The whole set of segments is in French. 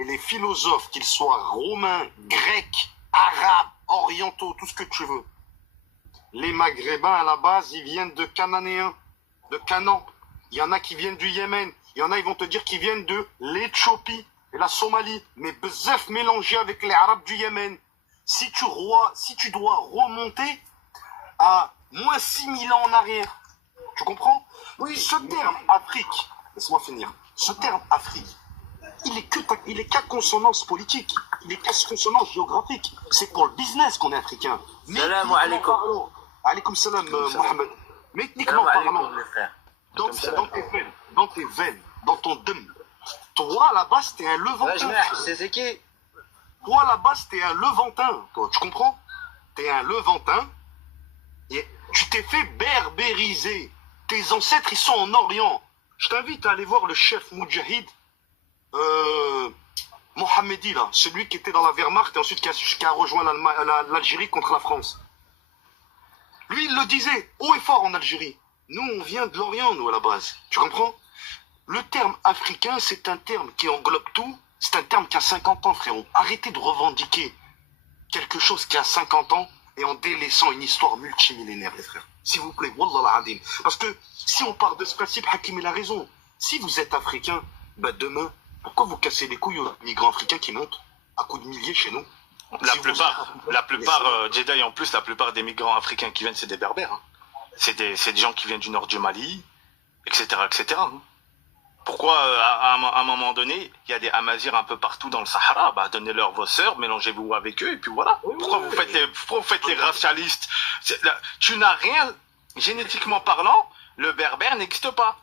et les philosophes, qu'ils soient romains, grecs, arabes, orientaux, tout ce que tu veux, les Maghrébins, à la base, ils viennent de Cananéens, de Canaan. Il y en a qui viennent du Yémen. Il y en a, ils vont te dire qu'ils viennent de l'Éthiopie et la Somalie. Mais bezef mélangé avec les Arabes du Yémen. Si tu dois remonter à moins 6000 ans en arrière, tu comprends? Oui. Ce terme Afrique, laisse-moi finir. Ce terme Afrique, il est qu'à consonance politique. Il est qu'à consonance géographique. C'est pour le business qu'on est africain. Salam alaikum. Alaykoum salam, Mohamed. Mais techniquement parlant, dans tes veines, dans ton dum, toi à la base t'es un Levantin. C'est qui? Toi à la base t'es un Levantin, toi, tu comprends? T'es un Levantin et tu t'es fait berbériser. Tes ancêtres ils sont en Orient. Je t'invite à aller voir le chef Moudjahid Mohamedi là, celui qui était dans la Wehrmacht et ensuite qui a rejoint l'Algérie contre la France. Lui, il le disait, haut et fort en Algérie. Nous, on vient de l'Orient, nous, à la base. Tu comprends? Le terme africain, c'est un terme qui englobe tout. C'est un terme qui a 50 ans, frérot. Arrêtez de revendiquer quelque chose qui a 50 ans et en délaissant une histoire multimillénaire, les frères. S'il vous plaît, wallah al-adim. Parce que si on part de ce principe, Hakim il a raison. Si vous êtes africain, bah demain, pourquoi vous cassez les couilles aux migrants africains qui montent à coups de milliers chez nous? La plupart, Jedi en plus, la plupart des migrants africains qui viennent, c'est des berbères. Hein. C'est des gens qui viennent du nord du Mali, etc. etc. Hein. Pourquoi, à un moment donné, il y a des Amazirs un peu partout dans le Sahara? Bah, donnez-leur vos sœurs, mélangez-vous avec eux, et puis voilà. Pourquoi vous faites les racialistes? Tu n'as rien, génétiquement parlant, le berbère n'existe pas.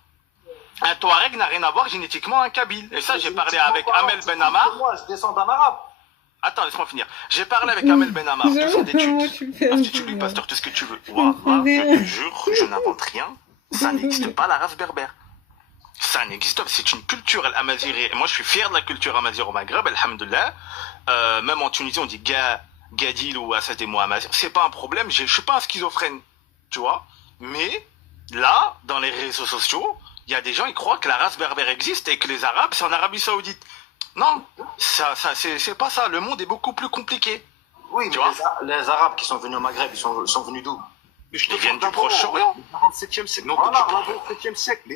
Un Touareg n'a rien à voir génétiquement à un Kabyle. Et ça, j'ai parlé avec Amel Ben Amar. Moi, je descends d'un arabe. Attends, laisse-moi finir. J'ai parlé avec Amel Ben Amar, 2 ans d'études. Institut pasteur, tout ce que tu veux. Wallah, je te jure, je n'invente rien. Ça n'existe pas, la race berbère. Ça n'existe pas. C'est une culture amazigh. Moi, je suis fier de la culture amazigh au Maghreb, alhamdoulilah. Même en Tunisie, on dit Gadil ou Assad et moi amazigh. C'est pas un problème. Je suis pas un schizophrène, tu vois. Mais là, dans les réseaux sociaux, il y a des gens, ils croient que la race berbère existe et que les Arabes, c'est en Arabie Saoudite. Non, c'est pas ça. Le monde est beaucoup plus compliqué. Oui, mais les Arabes qui sont venus au Maghreb, ils sont venus d'où? Ils viennent du Proche-Orient. Avant le 7e siècle. Non, avant le 7e siècle.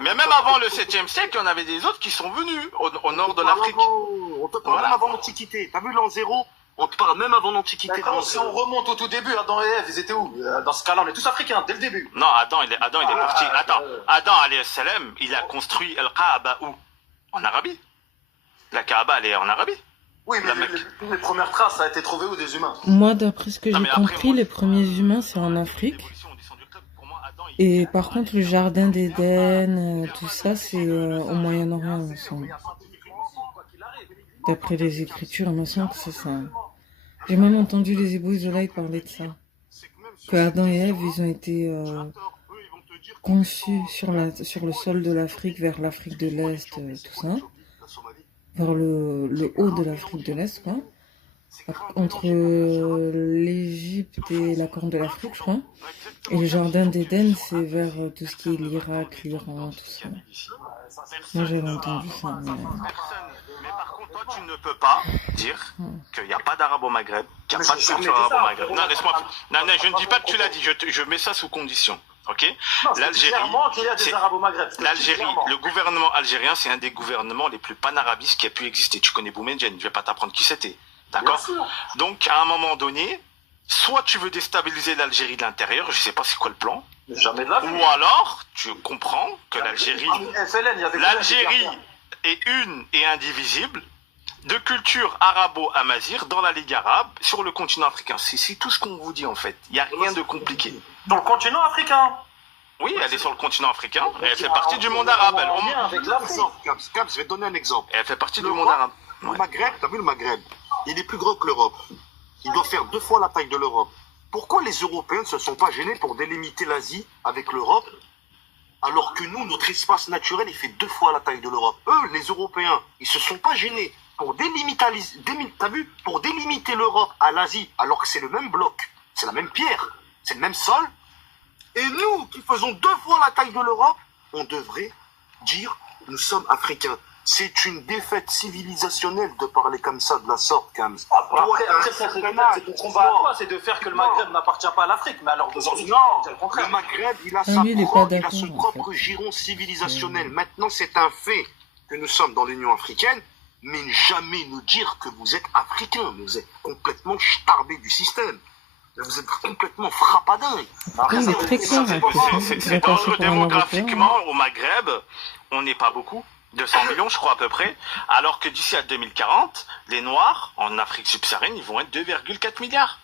Mais même avant le 7e siècle, il y en avait des autres qui sont venus au nord de l'Afrique. On te parle même avant l'Antiquité. T'as vu l'an 0? On te parle même avant l'Antiquité. D'accord, si on remonte au tout début, Adam et Ève, ils étaient où? Dans ce cas-là, on est tous africains, dès le début. Non, Adam, il est parti. Attends, Adam, alayhi salam, il a construit Al-Kaaba où? En Arabie. La Kaaba, elle est en Arabie. Oui, mais les premières traces, ça a été trouvé où des humains? Moi, d'après ce que j'ai compris, les premiers humains, c'est en Afrique. Et par contre, le jardin d'Éden, tout ça, c'est au Moyen-Orient, il me semble. D'après les Écritures, il me semble que c'est ça. J'ai même entendu les Hébreux Israélites parler de ça. Que Adam et Ève, ils ont été conçus sur le sol de l'Afrique, vers l'Afrique de l'Est, tout ça. Vers le haut de l'Afrique de l'Est, quoi. Entre l'Égypte et la Corne de l'Afrique, je crois. Et le jardin d'Éden, c'est vers tout ce qui est l'Irak, l'Iran, tout ça. Moi, j'avais entendu ça. Mais par contre, toi, tu ne peux pas dire qu'il n'y a pas d'arabe au Maghreb, qu'il n'y a pas de culture arabe au Maghreb. Non, laisse-moi. Non, je ne dis pas que tu l'as dit. Je mets ça sous condition. Ok? L'Algérie, le gouvernement algérien, c'est un des gouvernements les plus panarabistes qui a pu exister. Tu connais Boumediene, je ne vais pas t'apprendre qui c'était. D'accord? Donc, à un moment donné, soit tu veux déstabiliser l'Algérie de l'intérieur, je ne sais pas c'est quoi le plan. Jamais de la vie. Ou alors, tu comprends que l'Algérie est une et indivisible de culture arabo-amazigh dans la Ligue arabe sur le continent africain. C'est tout ce qu'on vous dit en fait. Il n'y a rien de compliqué. Dans le continent africain? Oui, elle est sur le continent africain. Elle fait partie du monde arabe. Cap, je vais te donner un exemple. Elle fait partie du monde arabe. Le Maghreb, t'as vu le Maghreb? Il est plus gros que l'Europe. Il doit faire 2 fois la taille de l'Europe. Pourquoi les Européens ne se sont pas gênés pour délimiter l'Asie avec l'Europe, alors que nous, notre espace naturel, il fait 2 fois la taille de l'Europe? Eux, les Européens, ils se sont pas gênés pour délimiter l'Europe à l'Asie, alors que c'est le même bloc, c'est la même pierre, c'est le même sol. Et nous, qui faisons 2 fois la taille de l'Europe, on devrait dire, nous sommes africains. C'est une défaite civilisationnelle de parler comme ça, de la sorte, Kams. Après, c'est ton combat à toi, c'est de faire que le Maghreb n'appartient pas à l'Afrique. Mais alors, d'aujourd'hui, non, le contraire. le Maghreb, il a, lui, il est pas d'accord, son en propre fait. giron civilisationnel. Maintenant, c'est un fait que nous sommes dans l'Union africaine, mais jamais nous dire que vous êtes africain. Vous êtes complètement starbé du système. Vous êtes complètement frappadingue. Oui, il est très clair, en fait. C'est dangereux démographiquement au Maghreb, on n'est pas beaucoup. 200 millions, je crois, à peu près. Alors que d'ici à 2040, les Noirs, en Afrique subsaharienne, ils vont être 2,4 milliards.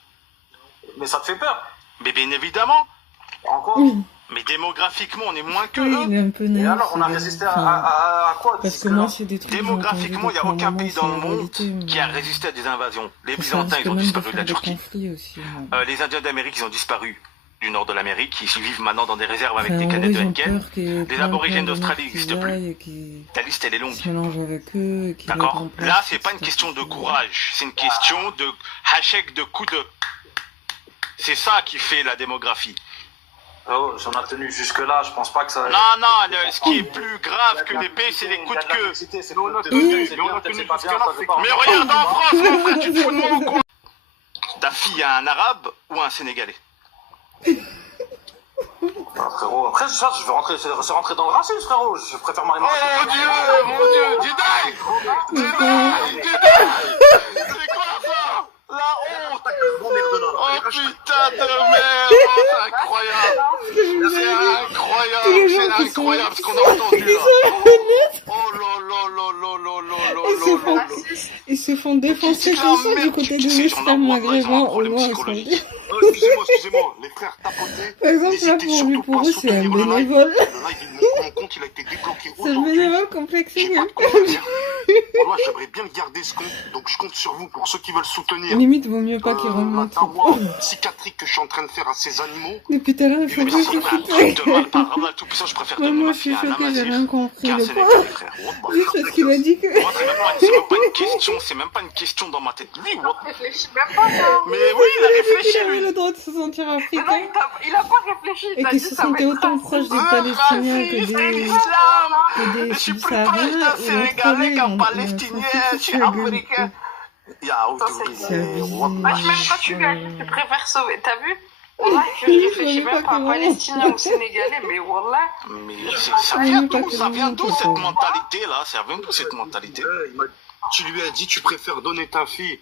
Mais ça te fait peur. Mais bien évidemment. Encore. Mais démographiquement, on est moins que Oui, eux. il est un peu naïf. Et alors, on a résisté à quoi? Parce que moi, c'est des trucs. Démographiquement, il n'y a aucun pays dans le monde qui a résisté à des invasions. Les Byzantins, ils ont disparu de la Turquie. Les Indiens d'Amérique, ils ont disparu du nord de l'Amérique. Ils vivent maintenant dans des réserves avec des canettes de Henkel. Les aborigènes d'Australie n'existent plus. La liste, elle est longue. D'accord. Là, c'est pas une question de courage. C'est une question de hachek, de coup de... C'est ça qui fait la démographie. Oh, j'en ai tenu jusque-là, je pense pas que ça... Non, ce qui est plus grave que l'épée, c'est les coups de queue. Mais regarde en France, mon frère, tu te fous de moi ou quoi? Ta fille a un arabe ou un sénégalais? Ah, frérot, après ça, je vais rentrer dans le racisme, frérot. Je préfère marier ma fille. Oh mon Dieu, Didaï, c'est quoi ça? La honte! Oh putain de merde! C'est incroyable! C'est incroyable ce qu'on a entendu là! Oh là. Ils se font défoncer comme ça du côté de l'islam maghrébin au noir. Excusez-moi, les frères tapotés. Par exemple, là, pour eux, c'est un bénévole. Le live, mon compte, il a été débloqué C'est un bénévole complexé. J'ai pas de compte. Moi, j'aimerais bien garder ce compte, donc je compte sur vous pour ceux qui veulent soutenir. Limite, vaut mieux pas qu'ils remontent. La dawa psychiatrique que je suis en train de faire à ces animaux. Depuis tout à l'heure, il faut que je suis je préfère donner ma fille à un choquée, j'ai amazir rien compris. qu'un Le sénégalais, frère. Juste parce qu'il a dit que... C'est même pas une question dans ma tête. Lui, Réfléchis même pas, ça. mais oui, il a réfléchi, Il avait lui. le droit de se sentir Mais non, africain. il a pas réfléchi. Et qu'il se sentait autant proche des Palestiniens que des Je suis plus proche Subsahariens. d'un Sénégalais qu'un Palestinien. Je suis africain. Moi, même quand tu gagnes, tu préfères sauver. T'as vu? Wallah, je réfléchis même pas à Palestinien ou Sénégalais, mais Wallah. Mais ça vient d'où? Ça vient d'où cette mentalité-là? Ça vient d'où cette mentalité? Tu lui as dit, tu préfères donner ta fille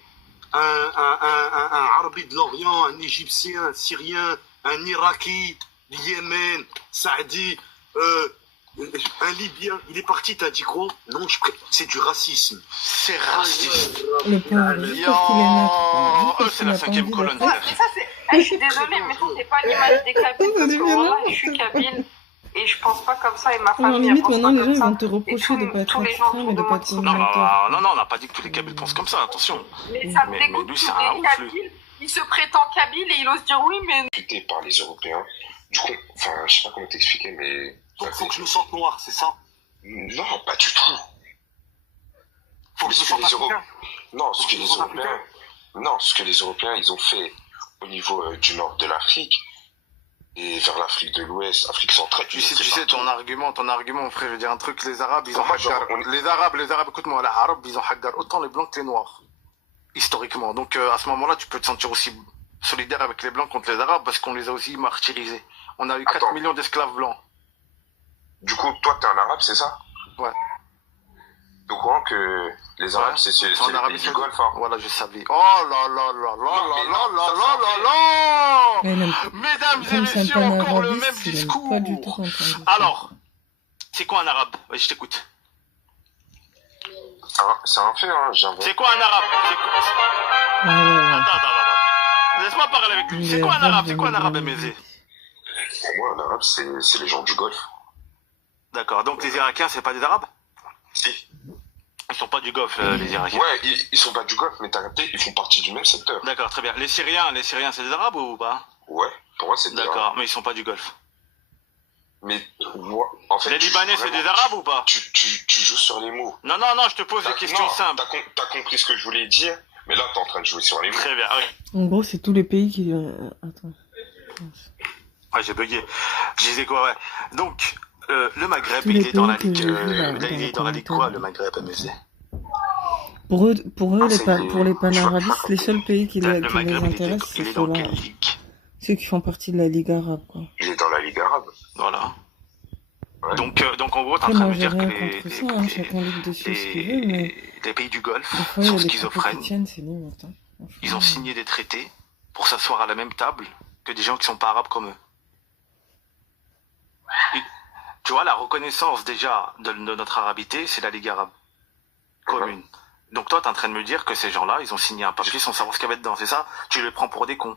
à un Arabi de l'Orient, un Égyptien, un Syrien, un Iraki, du Yémen, Saadi, un Libyen. Il est parti, t'as dit quoi? Non, c'est du racisme. C'est raciste. Le pauvre, juste parce qu'il est neutre. Eux, c'est la 5e colonne. Ouais, mais ça, c'est. Je suis désolée, mais ça, c'est pas l'image des Kabyles. Parce que Wallah, je suis Kabyle. Et je pense pas comme ça, et ma famille. Limite, maintenant, les gens, ils ça. vont te reprocher de pas être africain, mais de pas être communautaire. Non, on n'a pas dit que tous les Kabyles pensent comme ça, attention. Mais ça me Mais dégoûte. lui, c'est un ouf, lui. Il se prétend Kabyle et il ose dire oui, mais. Discuté par les Européens. Du coup, enfin, je sais pas comment t'expliquer, mais. Donc, faut que je me sente noir, c'est ça? Non, pas du tout. Faut que je me sente africain. Non, ce que les Européens. Non, ce que les Européens, ils ont fait au niveau du nord de l'Afrique et vers l'Afrique de l'Ouest, Afrique centrale. Tu sais, ton argument, mon frère, je veux dire un truc, les Arabes, ils ont hagar. Les Arabes, écoute-moi, les Arabes, ils ont hagar autant les Blancs que les Noirs. Historiquement. Donc, à ce moment-là, tu peux te sentir aussi solidaire avec les Blancs contre les Arabes parce qu'on les a aussi martyrisés. On a eu 4 millions d'esclaves blancs. Du coup, toi, t'es un Arabe, c'est ça? Ouais. T'es au courant que les Arabes, c'est les pays du Golfe, hein? Voilà, je savais. Oh là là là là là là là là là. Mesdames et messieurs, encore le même discours. Alors, c'est quoi un Arabe? Ouais, je t'écoute. C'est un fait, hein. C'est quoi un Arabe? Attends. Laisse-moi parler avec lui. C'est quoi un Arabe? C'est quoi un Arabe, Mézé? Pour moi, un Arabe, c'est les gens du Golfe. D'accord, donc les Irakiens, c'est pas des Arabes? Si. Ils sont pas du Golfe, les Irakiens. Ouais, ils sont pas du Golfe, mais t'as capté, ils font partie du même secteur. D'accord, très bien. Les Syriens, c'est des Arabes ou pas? Ouais, pour moi, c'est des Arabes. D'accord, mais ils sont pas du Golfe. Mais, en fait, les Libanais, c'est des Arabes ou pas? Tu joues sur les mots. Non, je te pose des questions simples. T'as compris ce que je voulais dire, mais là, t'es en train de jouer sur les mots. Très bien, oui. En gros, c'est tous les pays qui... Attends. Ouais, j'ai bugué. Je disais quoi, ouais. Donc, Le Maghreb, Tous il les est dans la pays que ligue. j'ai vus là, Il est dans la ligue quoi, le Maghreb, MSD? Pour eux c'est pour les je vois pas panarabistes, les seuls pays qui Le les Maghreb, intéressent, il c'est est dans ceux-là. quelle ligue? Ceux qui font partie de la Ligue arabe, quoi. Il est dans la Ligue arabe. Voilà. Ouais. Donc en gros, t'es en Après, train de moi, me j'ai dire que rien contre ça, hein. Chacun libre de suivre ce qu'il veut, mais les pays du des Golfe fois, il y sont a des propos qui schizophrènes. tiennent, c'est limite, hein. Ils ont Franchement. signé des traités pour s'asseoir à la même table que des gens qui sont pas arabes comme eux. Et, tu vois, la reconnaissance déjà de notre arabité, c'est la Ligue arabe commune. Donc toi, t'es en train de me dire que ces gens-là, ils ont signé un papier sans savoir ce qu'il y avait dedans, c'est ça? Tu les prends pour des cons.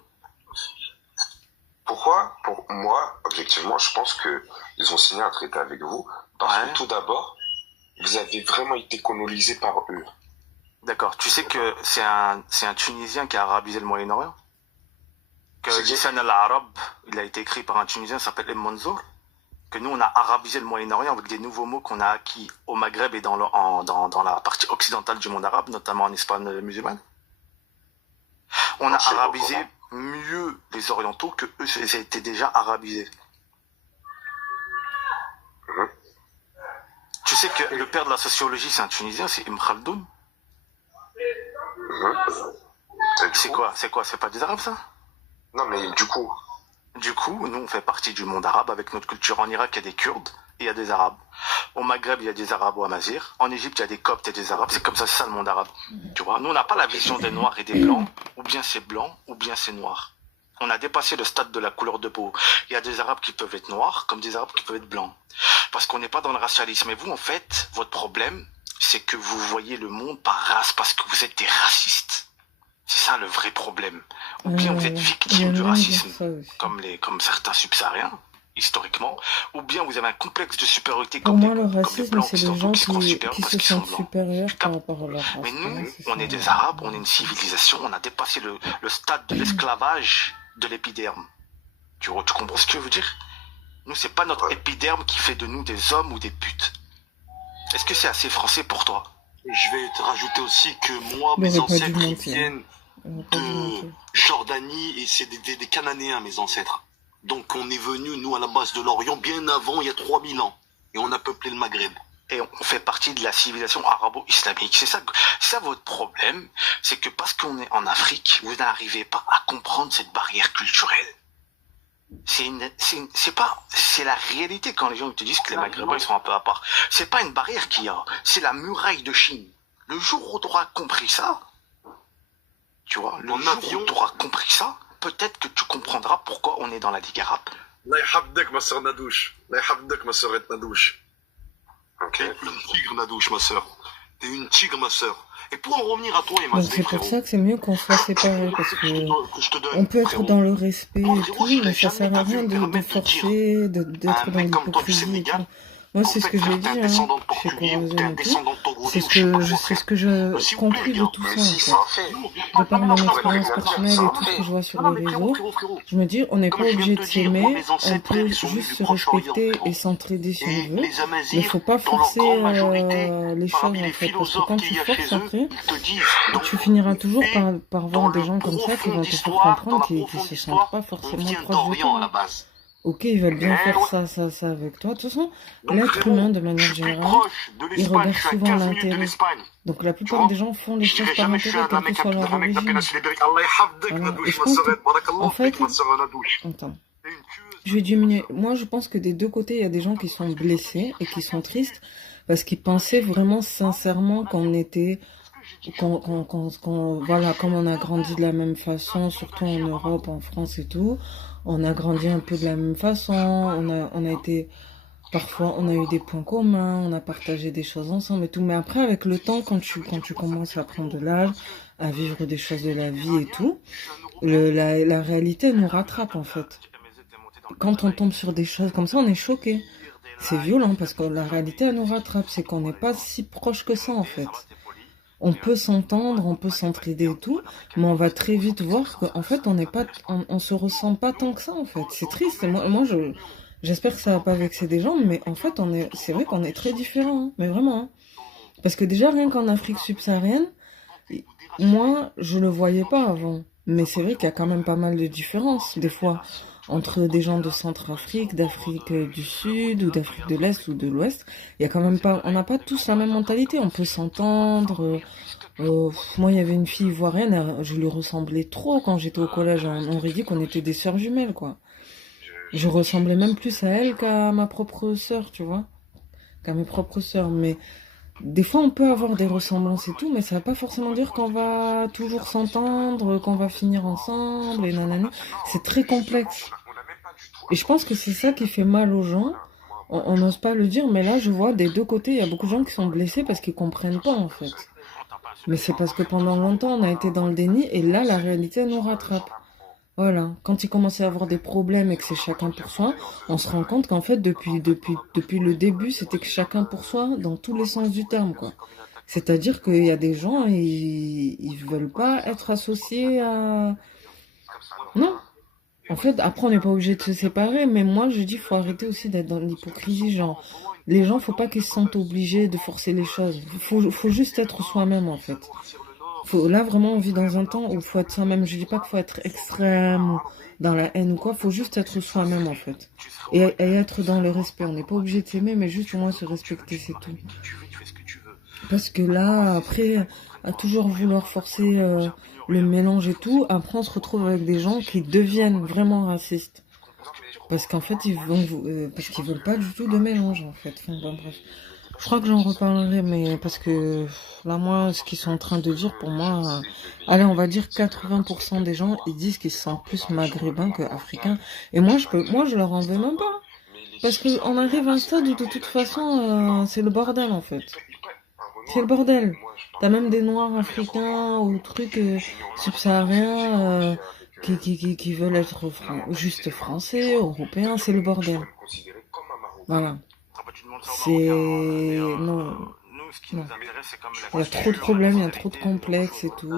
Pourquoi? Pour moi, objectivement, je pense que ils ont signé un traité avec vous parce Ouais. que tout d'abord, vous avez vraiment été colonisé par eux. D'accord. Tu sais que c'est un Tunisien qui a arabisé le Moyen-Orient? Que C'est qui? Lisan al-Arab, il a été écrit par un Tunisien, s'appelle Ibn Manzour. Que nous, on a arabisé le Moyen-Orient avec des nouveaux mots qu'on a acquis au Maghreb et dans la partie occidentale du monde arabe, notamment en Espagne musulmane. On a Je sais pas arabisé comment. mieux les orientaux que eux, ils étaient déjà arabisés. Mhm. Tu sais que le père de la sociologie, c'est un Tunisien, c'est Ibn Khaldoun. Mhm. Et du C'est coup- quoi? C'est pas des Arabes, ça? Non, mais du coup, Du coup, nous, on fait partie du monde arabe avec notre culture. En Irak, il y a des Kurdes et il y a des Arabes. Au Maghreb, il y a des Arabo-Amazirs. En Égypte, il y a des Coptes et des Arabes. C'est comme ça, c'est ça le monde arabe. Tu vois, nous, on n'a pas la vision des Noirs et des Blancs. Ou bien c'est blanc, ou bien c'est noir. On a dépassé le stade de la couleur de peau. Il y a des Arabes qui peuvent être noirs, comme des Arabes qui peuvent être blancs. Parce qu'on n'est pas dans le racialisme. Et vous, en fait, votre problème, c'est que vous voyez le monde par race parce que vous êtes des racistes. C'est ça le vrai problème. Ou bien vous êtes victime du racisme, comme certains subsahariens, historiquement, ou bien vous avez un complexe de supériorité Pour comme moi, des, le comme des racisme, blancs c'est les occidentaux gens qui se croient supérieurs qui parce se qu'ils sont sentent blancs. supérieurs Tu par captes? rapport à leur race. Mais Ouais, nous, c'est on ça. est des Arabes, on est une civilisation, on a dépassé le stade de l'esclavage de l'épiderme. Tu comprends ce que je veux dire? Nous, c'est pas notre épiderme qui fait de nous des hommes ou des putes. Est-ce que c'est assez français pour toi? Je vais te rajouter aussi que moi, Il mes aurait pas dû ancêtres, ils mentir. viennent Il aurait pas dû de mentir. Jordanie et c'est des Cananéens, mes ancêtres. Donc on est venus, nous, à la base de l'Orient, bien avant, il y a 3000 ans. Et on a peuplé le Maghreb. Et on fait partie de la civilisation arabo-islamique. C'est ça votre problème, c'est que parce qu'on est en Afrique, vous n'arrivez pas à comprendre cette barrière culturelle. C'est la réalité quand les gens te disent que les Maghrébins ils sont un peu à part. C'est pas une barrière qu'il y a, c'est la muraille de Chine. Le jour où tu auras compris ça, tu vois, le jour où tu auras compris ça, peut-être que tu comprendras pourquoi on est dans la Ligue arabe. Allah yahafdak, ma sœur Nadouche. Allah yahafdak, ma sœur Nadouche. ok. T'es une tigre, Nadouche, ma sœur. T'es une tigre, ma sœur. Et pour en revenir à toi, Emma, Donc c'est pour ça que c'est mieux qu'on soit séparés, parce que on peut être dans le respect et tout, mais ça sert à rien de forcer, d'être dans l'hypocrisie et tout. Moi, c'est ce que j'ai dit, hein, chez Corazon et tout. C'est ce que je conclus de tout Mais ça, si, en c'est fait. un fait. De par mon expérience Ouais, personnelle et tout ce que je vois sur les réseaux, je me dis, on n'est pas obligé de s'aimer, on peut juste se respecter et s'entraider si on veut, mais il faut pas forcer les choses, en fait, parce que quand tu forces après, tu finiras toujours par voir des gens comme ça qui vont te faire comprendre qu'ils se sentent pas forcément proches de toi. Ok, ils veulent bien faire ça avec toi. De toute façon, l'être humain, de manière générale, il regarde souvent l'intérêt. Donc la plupart des gens font les choses par intérêt, quelle que soit leur origine. Voilà. Et je pense que, en fait, attends, je vais diminuer. Moi, je pense que des deux côtés, il y a des gens qui sont blessés et qui sont tristes parce qu'ils pensaient vraiment sincèrement qu'on était... voilà, comme on a grandi de la même façon, surtout en Europe, en France et tout, on a grandi un peu de la même façon, on a été, parfois on a eu des points communs, on a partagé des choses ensemble et tout, mais après avec le temps, quand tu commences à prendre de l'âge, à vivre des choses de la vie et tout, la réalité nous rattrape en fait. Quand on tombe sur des choses comme ça, on est choqué. C'est violent parce que la réalité elle nous rattrape, c'est qu'on n'est pas si proche que ça en fait. On peut s'entendre, on peut s'entraider et tout, mais on va très vite voir qu'en fait, on se ressent pas tant que ça, en fait. C'est triste. Et moi, j'espère que ça va pas vexer des gens, mais en fait, c'est vrai qu'on est très différents, hein, mais vraiment. Hein. Parce que déjà, rien qu'en Afrique subsaharienne, moi, je le voyais pas avant. Mais c'est vrai qu'il y a quand même pas mal de différences, des fois. entre des gens de Centrafrique, d'Afrique du Sud, ou d'Afrique de l'Est ou de l'Ouest, il y a quand même pas, on n'a pas tous la même mentalité, on peut s'entendre. Moi, il y avait une fille ivoirienne, je lui ressemblais trop quand j'étais au collège, on aurait dit qu'on était des sœurs jumelles, quoi. Je ressemblais même plus à elle qu'à ma propre sœur, tu vois, qu'à mes propres sœurs, mais des fois, on peut avoir des ressemblances et tout, mais ça va pas forcément dire qu'on va toujours s'entendre, qu'on va finir ensemble, et nanana. C'est très complexe. Et je pense que c'est ça qui fait mal aux gens. On n'ose pas le dire, mais là, je vois des deux côtés, il y a beaucoup de gens qui sont blessés parce qu'ils comprennent pas, en fait. Mais c'est parce que pendant longtemps, on a été dans le déni, et là, la réalité nous rattrape. Voilà. Quand il commence à avoir des problèmes et que c'est chacun pour soi, on se rend compte qu'en fait, depuis le début, c'était que chacun pour soi dans tous les sens du terme, quoi. C'est-à-dire qu'il y a des gens, ils veulent pas être associés à... Non. En fait, après, on n'est pas obligé de se séparer, mais moi, je dis, faut arrêter aussi d'être dans l'hypocrisie, genre... Les gens, faut pas qu'ils se sentent obligés de forcer les choses. Faut juste être soi-même, en fait. Là, vraiment, on vit dans un temps où il faut être soi-même. Je dis pas qu'il faut être extrême ou dans la haine ou quoi. Il faut juste être soi-même, en fait. Et être dans le respect. On n'est pas obligé de s'aimer, mais juste au moins se respecter, c'est tout. Parce que là, après, à toujours vouloir forcer le mélange et tout, après, on se retrouve avec des gens qui deviennent vraiment racistes. Parce qu'en fait, parce qu'ils veulent pas du tout de mélange, en fait. Enfin, bon, bref. Je crois que j'en reparlerai, mais parce que là, moi, ce qu'ils sont en train de dire, pour moi, allez, on va dire 80% des gens, ils disent qu'ils se sentent plus maghrébins que africains. Et moi, je leur en veux même pas. Parce qu'on arrive à un stade où, de toute façon, c'est le bordel, en fait. C'est le bordel. T'as même des noirs africains ou trucs subsahariens qui veulent être juste français, européens, c'est le bordel. Voilà. C'est... Non. Non. Il y a trop de problèmes, il y a trop de complexes et tout.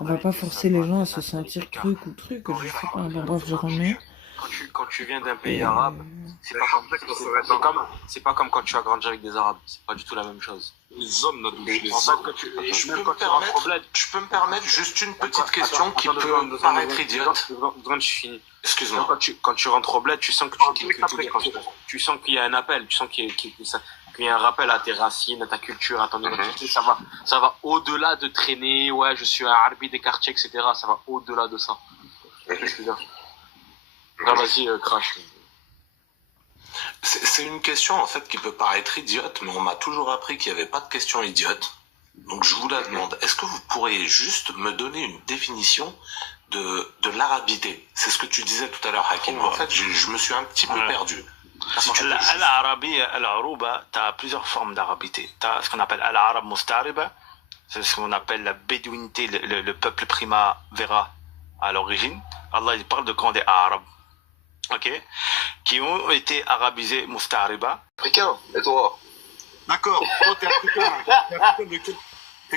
On va pas forcer les gens à se sentir truc ou truc, je sais pas. Bon, bref, je remets. Quand tu viens d'un pays arabe, c'est pas comme quand tu as grandi avec des arabes. C'est pas du tout la même chose. Les hommes, notre bouche, les Je hommes. peux me permettre juste une petite question qui peut paraître idiote. Excuse-moi. Quand tu rentres au bled, tu sens tu sens qu'il y a un appel, tu sens qu'il y a un rappel à tes racines, à ta culture, à ton identité. Ça va au-delà de traîner, ouais, je suis un arbi des quartiers, etc. Ça va au-delà de ça. Non, vas-y, crash. C'est une question en fait qui peut paraître idiote, mais on m'a toujours appris qu'il n'y avait pas de question idiote. Donc je vous la demande. Est-ce que vous pourriez juste me donner une définition de l'arabité? C'est ce que tu disais tout à l'heure, Hakim. En fait, je me suis un petit peu perdu. L'Arabie, al-Arouba, tu as plusieurs formes d'arabité. Tu as ce qu'on appelle al-Arab Mustariba, c'est ce qu'on appelle la bédouinité, le peuple primavera à l'origine. Allah il parle de quand des Arabes, ok, qui ont été arabisés Mustariba. Africain, et toi? D'accord, toi t'es africain. T'es africain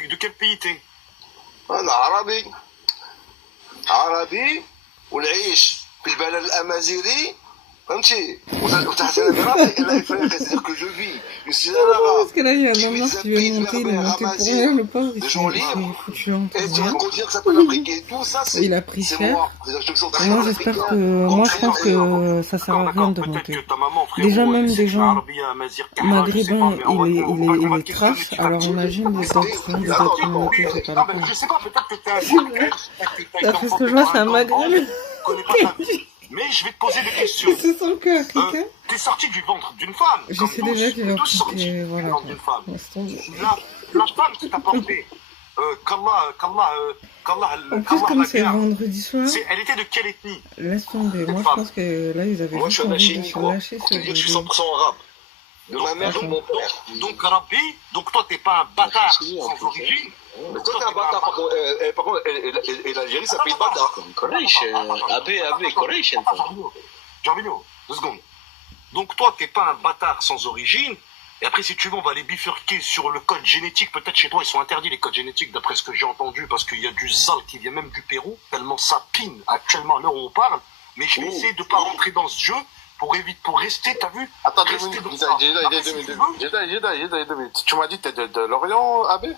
de quel pays t'es? أنا عربي عربي والعيش في البلد الأمازيغي فهمتي وتحت انا براسي انا افريقي c'est-à-dire que je vis je suis un arabe Parce que là, il y a un homme qui veut monter, il est monté pour rien, le pauvre, il s'est foutu en et tu prison. veux dire que ça peut l'Afrique tout ça c'est Il a pris cher. moi Moi, j'espère que... Moi, je pense que ça sert à rien de monter. Déjà, même des gens maghrébins, il est trash, alors imagine des autres monter, c'est pas la peine. Je sais pas, peut-être que t'es un D'après ce que je vois, c'est un maghrébin. Mais je vais te poser des questions. C'est son cœur, africain. T'es sorti du ventre d'une femme. Je sais déjà qu'il va appliquer, voilà. La femme qui t'a porté, En plus, comme c'est vendredi soir, elle était de quelle ethnie? laisse tomber. Moi, je pense que là, ils avaient moi je juste suis envie de se lâcher ce je suis 100% arabe de ma mère de mon père Donc, Rabbi, donc toi, t'es pas un bâtard sans origine. mais toi t'es un bâtard par contre et l'Algérie ça fait bâtard Germino, 2 secondes. Donc toi, t'es pas un bâtard sans origine. Et après, si tu veux, on va les bifurquer sur le code génétique. Peut-être chez toi, ils sont interdits, les codes génétiques, d'après ce que j'ai entendu, parce qu'il y a du zal qui vient même du Pérou, tellement ça pine actuellement à l'heure où on parle. Mais je vais essayer de pas rentrer dans ce jeu pour rester, t'as vu? Attends, 2 rester minutes, dans ça. Jeda, tu m'as dit t'es de l'Orient, Abbé?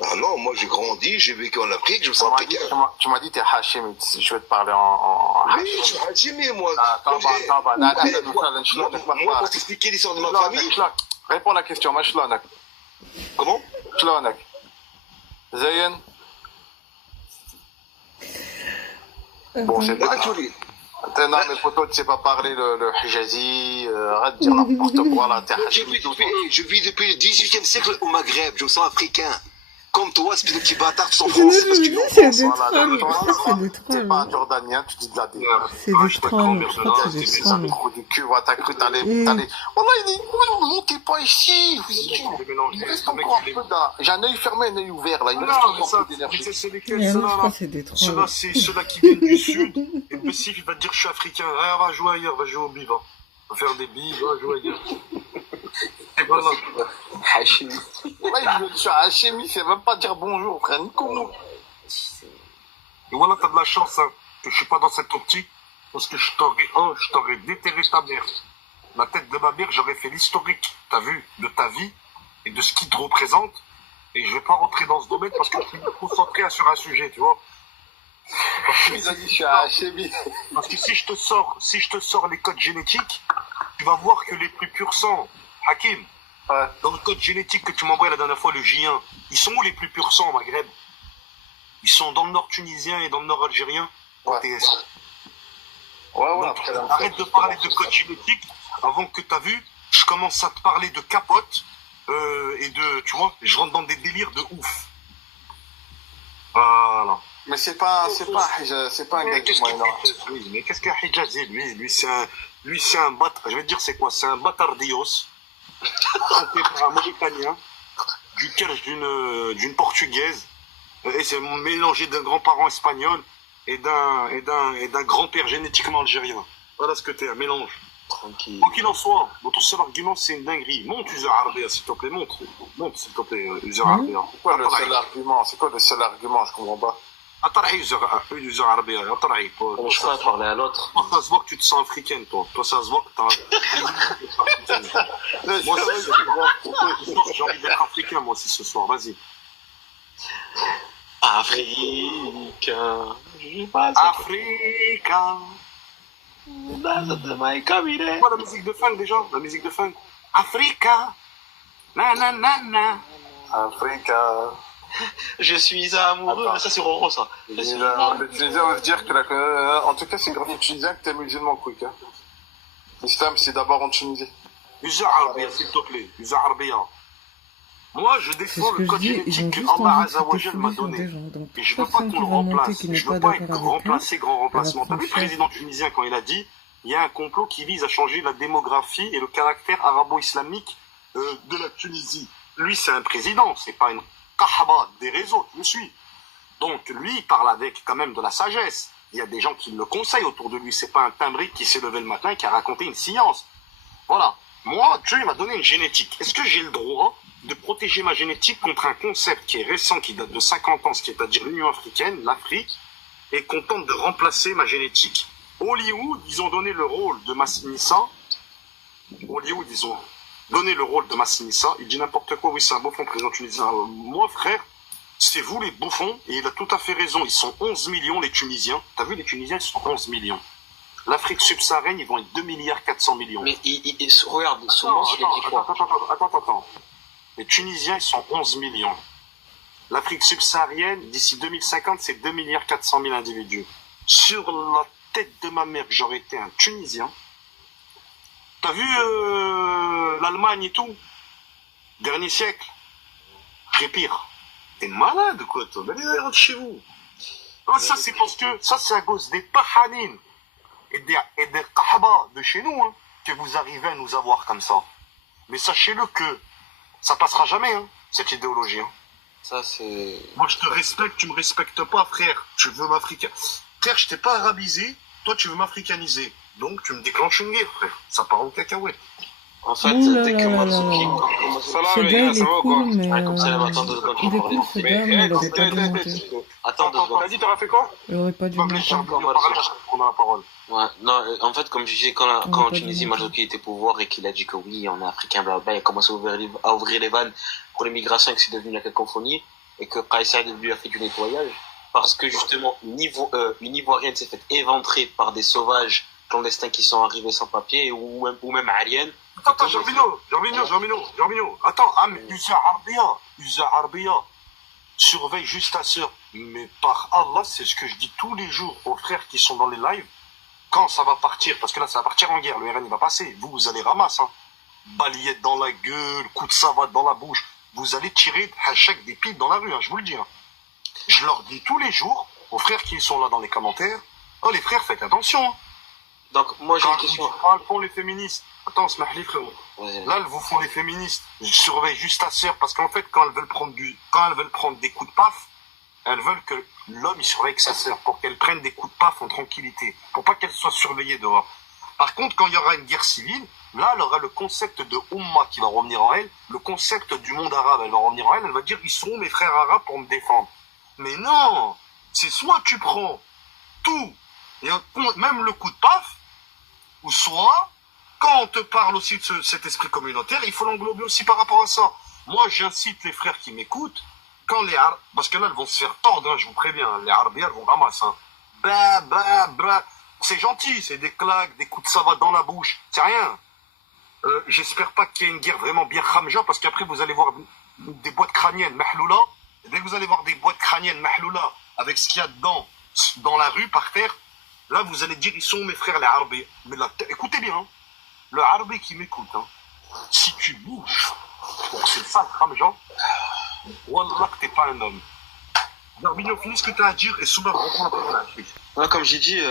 Ah non, moi j'ai grandi, j'ai vécu en Afrique, je me sens africain. Tu m'as dit t'es Hachimi, je vais te parler en Oui, je suis Hachimi, moi. Moi, pour t'expliquer l'histoire de ma famille. Réponds à la question, moi شلونك. Comment شلونك. زين. Bon, c'est pas grave. Non, mais poto, tu sais pas parler le Hijazi, arrête de dire n'importe quoi là, t'es Hachimi. Je vis depuis le 18e siècle au Maghreb, je me sens africain. Comme toi, espèce de petit bâtard, tu es en France parce que tu vis en France. T'es pas un Jordanien, tu dis de la D. C'est des trolls, c'est des trolls. Trou du cul, voilà, t'as cru t'allais. Oh là, il est où? Ne montez pas ici. Il reste encore un peu là. J'ai un œil fermé, un œil ouvert là. Il me reste encore un peu d'énergie. C'est lesquels ceux-là? C'est des trolls. Ceux-là, c'est ceux-là qui viennent du sud. Et le Bessif, il va te dire je suis africain. Ah, va jouer ailleurs, va jouer au bif. Va faire des bifs, va jouer ailleurs. Et voilà. Hachimi. Là, je suis Hachimi, c'est même pas dire bonjour, frère Nico. Et voilà, t'as de la chance, hein, que je suis pas dans cette optique. Parce que je t'aurais déterré ta mère. La tête de ma mère, j'aurais fait l'historique, t'as vu, de ta vie et de ce qui te représente. Et je vais pas rentrer dans ce domaine parce que je suis concentré sur un sujet, tu vois. Il a dit je suis Hachimi. Parce que si je te sors les codes génétiques, tu vas voir que les plus purs sangs, Hakim, dans le code génétique que tu m'envoies la dernière fois, le J1, ils sont où les plus purs sangs au Maghreb? Ils sont dans le nord tunisien et dans le nord algérien. Ouais. TS. Ouais. Donc, arrête de parler de code génétique avant que tu as vu, je commence à te parler de capote et de, tu vois, je rentre dans des délires de ouf. Voilà. Mais c'est pas un gars qui m'a énorme. Mais qu'est-ce qu'un Hijazi, lui c'est un bâtard, je vais te dire c'est quoi, c'est un bâtardios, chanté par un Mauritanien, du Kerch d'une Portugaise, et c'est mélangé d'un grand-parent espagnol et d'un grand-père génétiquement algérien. Voilà ce que t'es, un mélange. Tranquille. Quoi qu'il en soit, votre seul argument c'est une dinguerie. Monte User Arbea, s'il te plaît, monte s'il te plaît, User Arbea. C'est quoi le seul argument? Je comprends pas. Attends, User Arbea, attends, Je peux parler à l'autre. Toi, ça se voit que tu te sens africaine, toi. Toi, ça se voit que t'as... Moi, j'ai envie d'être africain, moi aussi, ce soir. Vas-y. Africain. Africain. C'est quoi la musique de funk, déjà? La musique de funk. Africa. Na na na na. Africa. Je suis amoureux. Attends. Ça, c'est Roro, ça. Les Tunisiens veulent dire que en tout cas, c'est grâce aux Tunisiens que t'es musulman, quick. Hein. L'islam, c'est d'abord en Tunisie. User Arbea, s'il te plaît. User Arbea. Moi, je défends le code génétique que Allah Azzawajal m'a donné. Et je veux pas qu'on le remplace. Je veux pas être grand remplacement. T'as vu le président tunisien quand il a dit il y a un complot qui vise à changer la démographie et le caractère arabo-islamique de la Tunisie. Lui, c'est un président, c'est pas une kahaba des réseaux, tu me suis. Donc, lui, il parle avec quand même de la sagesse. Il y a des gens qui le conseillent autour de lui. C'est pas un timbrique qui s'est levé le matin et qui a raconté une science. Voilà. Moi, Dieu, il m'a donné une génétique. Est-ce que j'ai le droit de protéger ma génétique contre un concept qui est récent, qui date de 50 ans, c'est-à-dire l'Union africaine, l'Afrique, et qu'on tente de remplacer ma génétique? Hollywood, ils ont donné le rôle de Massinissa. Hollywood, ils ont donné le rôle de Massinissa. Il dit n'importe quoi, oui, c'est un bouffon, président tunisien. Moi, frère, c'est vous les bouffons, et il a tout à fait raison. Ils sont 11 millions, les Tunisiens. T'as vu, les Tunisiens, ils sont 11 millions. L'Afrique subsaharienne, ils vont être 2 milliards 400 millions. Mais regarde, souvent, attends. Les Tunisiens, ils sont 11 millions. L'Afrique subsaharienne, d'ici 2050, c'est 2 milliards 400 000 individus. Sur la tête de ma mère, j'aurais été un Tunisien. T'as vu l'Allemagne et tout? Dernier siècle. J'ai pire. T'es malade, quoi, toi. Allez, rentre chez vous. Ah, ça, c'est parce que, ça, c'est à cause des Tahanin et des Kahaba de chez nous, hein, que vous arrivez à nous avoir comme ça. Mais sachez-le que ça passera jamais, hein, cette idéologie. Hein. Ça, c'est... Moi, je te respecte, tu me respectes pas, frère. Tu veux m'africaniser. Frère, je t'ai pas arabisé, toi, tu veux m'africaniser. Donc, tu me déclenches une guerre, frère. Ça part au cacahuète. En fait, dès que Matsuki... Ce gars, il est cool, mais... il est cool, ce gars, mais il aurait pas dû monter. Attends, t'as dit, t'aurais fait quoi? Il aurait pas dû monter. On a la parole. Ouais, non, en fait, comme je disais, quand en Tunisie, Matsuki était au pouvoir et qu'il a dit que oui, on est africain, blablabla, il a commencé à ouvrir les vannes pour l'immigration et que c'est devenu la cacophonie. et que Kais Saïd lui a fait du nettoyage, parce que justement, une Ivoirienne s'est fait éventrer par des sauvages clandestins qui sont arrivés sans papier, ou même aliens. Attends, Germino. Attends, Usa Arbia, surveille juste ta sœur. Mais par Allah, c'est ce que je dis tous les jours aux frères qui sont dans les lives. Quand ça va partir, parce que là, ça va partir en guerre, le RN il va passer. Vous allez ramasser, hein. Balayette dans la gueule, coup de savate dans la bouche. Vous allez tirer hashtag des pipes dans la rue, hein, je vous le dis. Hein. Je leur dis tous les jours aux frères qui sont là dans les commentaires. Oh, les frères, faites attention. Hein. Donc, moi, j'ai une question. Quand elles font les féministes, attends, smahli frérot. Là, elles vous font les féministes. Je surveille juste ta sœur parce qu'en fait, quand elles veulent prendre des coups de paf, elles veulent que l'homme il surveille que sa sœur pour qu'elle prenne des coups de paf en tranquillité, pour pas qu'elle soit surveillée dehors. Par contre, quand il y aura une guerre civile, là, elle aura le concept de Ummah qui va revenir en elle, le concept du monde arabe, elle va revenir en elle, elle va dire, ils sont mes frères arabes pour me défendre. Mais non, c'est soit tu prends tout, et même le coup de paf, ou soit, quand on te parle aussi de cet esprit communautaire, il faut l'englober aussi par rapport à ça. Moi, j'incite les frères qui m'écoutent, quand les Arabes, parce que là, elles vont se faire tordre, hein, je vous préviens, les Arabiens, elles vont ramasser. Hein. C'est gentil, c'est des claques, des coups de savate dans la bouche, c'est rien. J'espère pas qu'il y ait une guerre vraiment bien khamja, parce qu'après, vous allez voir des boîtes crâniennes, mahloula, et dès que vous allez voir des boîtes crâniennes, mahloula, avec ce qu'il y a dedans, dans la rue, par terre, là, vous allez dire, ils sont mes frères les Arabes. Mais là, écoutez bien, hein, le Arabe qui m'écoute, hein, si tu bouges pour ce sale khamja, wallah que t'es pas un homme. Darbino, finis ce que tu as à dire et Souba reprend la suite. Comme j'ai dit,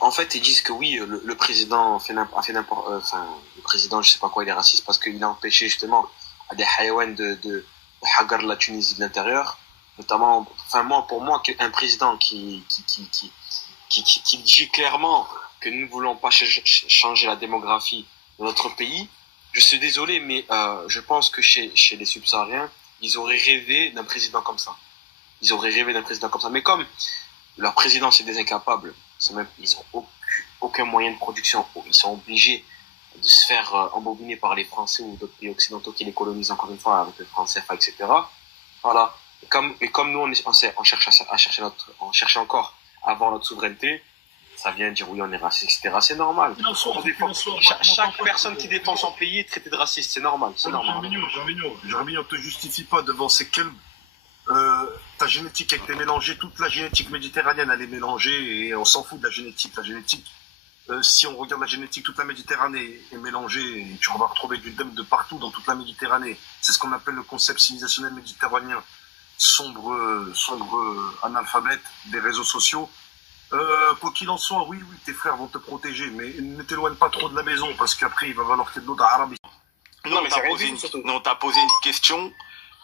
en fait, ils disent que oui, le président a fait n'importe, le président, je sais pas quoi, il est raciste parce qu'il a empêché justement à des hayawan de hagar la Tunisie de l'intérieur, notamment, pour moi, un président qui dit clairement que nous ne voulons pas changer la démographie de notre pays. Je suis désolé, mais je pense que chez les subsahariens, ils auraient rêvé d'un président comme ça. Mais comme leur président, c'est des incapables, ils ont aucun moyen de production, ils sont obligés de se faire embobiner par les Français ou d'autres pays occidentaux qui les colonisent encore une fois avec le franc CFA, etc. Voilà. Et comme nous, on cherche encore à avoir notre souveraineté, ça vient dire oui, on est raciste, etc. C'est normal. Chaque personne qui défend son pays est traitée de raciste, c'est normal. Germignon, te justifie pas devant ces clubs. Ta génétique a été mélangée, toute la génétique méditerranéenne elle est mélangée et on s'en fout de la génétique. Si on regarde la génétique, toute la Méditerranée est mélangée et tu vas retrouver du dème de partout dans toute la Méditerranée. C'est ce qu'on appelle le concept civilisationnel méditerranéen. Sombre analphabète des réseaux sociaux. Quoi qu'il en soit, oui, tes frères vont te protéger, mais ne t'éloigne pas trop de la maison parce qu'après il va falloir que d'autres arabes. Non, mais t'as posé une question.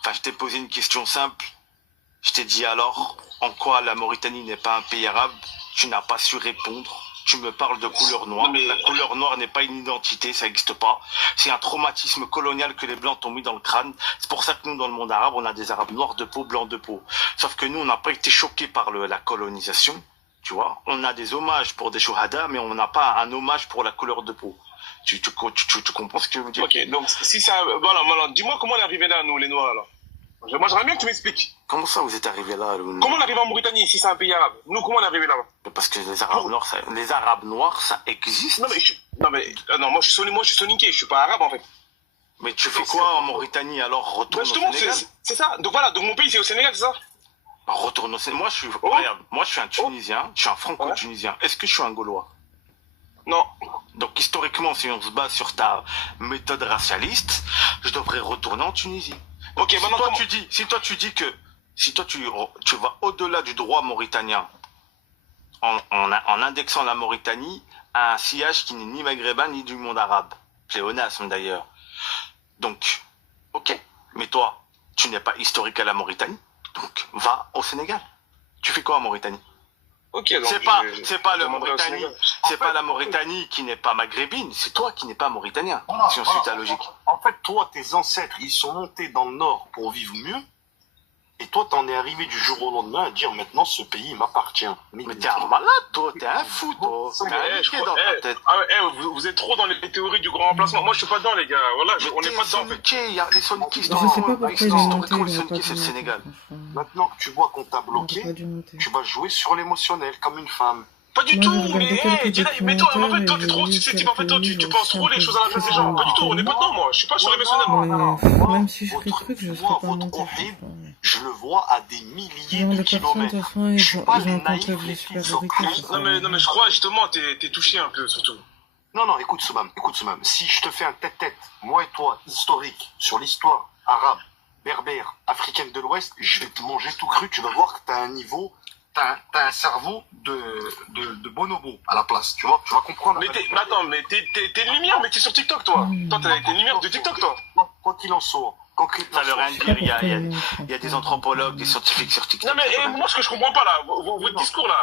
Enfin, je t'ai posé une question simple. Je t'ai dit alors, en quoi la Mauritanie n'est pas un pays arabe? Tu n'as pas su répondre. Tu me parles de couleur noire. Mais la couleur noire n'est pas une identité, ça n'existe pas. C'est un traumatisme colonial que les Blancs t'ont mis dans le crâne. C'est pour ça que nous, dans le monde arabe, on a des Arabes noirs de peau, blancs de peau. Sauf que nous, on n'a pas été choqués par la colonisation. Tu vois, on a des hommages pour des shuhada, mais on n'a pas un hommage pour la couleur de peau. Tu comprends ce que je veux dire? Ok, donc si ça... Voilà, dis-moi comment on est arrivé là, nous, les Noirs, alors. Moi, j'aimerais bien que tu m'expliques. Comment ça, vous êtes arrivé là? Comment on est arrivé en Mauritanie, si c'est un pays arabe? Nous, comment on est arrivé là-bas? Parce que les Arabes noirs, ça existe. Non, moi, je suis soninké, je suis pas arabe, en fait. Mais tu fais quoi en Mauritanie, alors? Retourne au Sénégal? C'est ça. Donc voilà, donc mon pays, c'est au Sénégal, c'est ça? Retourne au Sénégal. Regarde, moi, je suis un Tunisien, je suis un franco-tunisien. Est-ce que je suis un Gaulois? Non. Donc, historiquement, si on se base sur ta méthode racialiste, je devrais retourner en Tunisie. Donc, si toi tu dis que tu vas au-delà du droit mauritanien en indexant la Mauritanie à un sillage qui n'est ni maghrébin ni du monde arabe, pléonasme d'ailleurs. Donc, ok, mais toi, tu n'es pas historique à la Mauritanie, donc va au Sénégal. Tu fais quoi en Mauritanie? Ok, donc c'est pas la Mauritanie qui n'est pas maghrébine, c'est toi qui n'es pas mauritanien, si on suit ta logique. En fait, toi, tes ancêtres, ils sont montés dans le nord pour vivre mieux, et toi, t'en es arrivé du jour au lendemain à dire maintenant ce pays m'appartient. Mais t'es un malade, toi, t'es un fou, toi. Vous êtes trop dans les théories du grand remplacement. Moi, je suis pas dedans, les gars. Voilà, on n'est pas dedans. Il y a les Soniquistes, Je sais pas pourquoi il est monté, les Soniquistes, c'est le Sénégal. Maintenant que tu vois qu'on t'a bloqué, tu vas jouer sur l'émotionnel comme une femme. Pas du tout, mais toi, en fait, toi, t'es trop susceptible. En fait, toi, tu penses trop les choses à la place des gens. Pas du tout, on n'est pas dedans, moi. Je suis pas sur l'émotionnel, moi. Même si je ferais le truc, je serais pas monté. Je le vois à des milliers de kilomètres. Ils ont un complexe de supériorité. Non, mais je crois, justement, t'es touché un peu, surtout. Non, écoute, Soumam. Si je te fais un tête-tête, moi et toi, historique, sur l'histoire arabe, berbère, africaine de l'Ouest, je vais te manger tout cru. Tu vas voir que t'as un niveau... T'as un cerveau de bonobo à la place, tu vois, tu vas comprendre. Mais attends, mais t'es une lumière, mais t'es sur TikTok, toi. Toi, t'es une lumière de TikTok, toi. Quoi qu'il en soit, ça veut rien dire, il y a des anthropologues, des scientifiques sur TikTok. Non, mais moi, ce que je comprends pas, là, votre discours, là,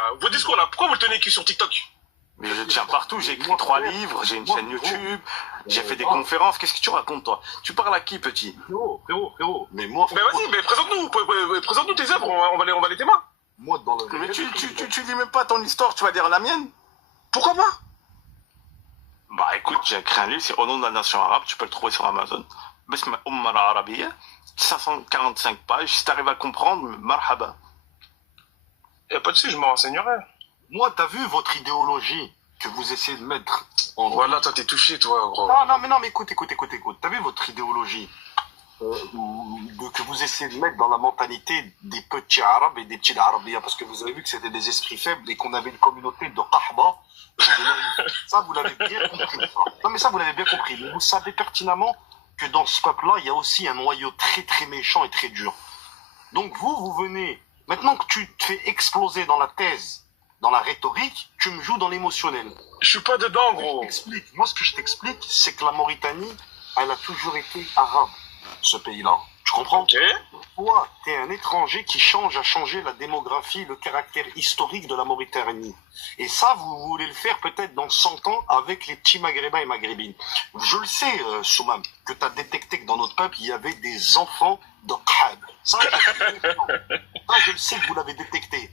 pourquoi vous le tenez que sur TikTok? Mais je tiens partout, j'ai écrit 3 livres, j'ai une chaîne YouTube, j'ai fait des conférences, qu'est-ce que tu racontes, toi? Tu parles à qui, petit? Frérot, mais moi... Mais vas-y, mais présente-nous tes œuvres, on va les témoins. Moi, dans le... Mais tu lis même pas ton histoire, tu vas dire la mienne? Pourquoi pas? Bah écoute, j'ai écrit un livre, c'est Au nom de la nation arabe, tu peux le trouver sur Amazon. Bisma Ummara Arabiya, 545 pages, si t'arrives à comprendre, marhaba. Y'a pas de soucis, je me renseignerai. Moi, t'as vu votre idéologie que vous essayez de mettre en... Voilà, toi, t'es touché, toi, gros. Non, mais écoute. T'as vu votre idéologie que vous essayez de mettre dans la mentalité des petits arabes et des petits arabia, parce que vous avez vu que c'était des esprits faibles et qu'on avait une communauté de Qahba. Ça, vous l'avez bien compris. Non, mais ça, vous l'avez bien compris. Mais vous savez pertinemment que dans ce peuple-là, il y a aussi un noyau très, très méchant et très dur. Donc, vous venez... Maintenant que tu te fais exploser dans la thèse, dans la rhétorique, tu me joues dans l'émotionnel. Je suis pas dedans, gros. Moi, ce que je t'explique, c'est que la Mauritanie, elle a toujours été arabe, ce pays-là. Tu comprends? Ok. Toi, t'es un étranger qui a changé la démographie, le caractère historique de la Mauritanie. Et ça, vous voulez le faire peut-être dans 100 ans avec les petits maghrébins et maghrébines. Je le sais, Soumam, que tu as détecté que dans notre peuple, il y avait des enfants de Qahb. Ça, je le sais que vous l'avez détecté.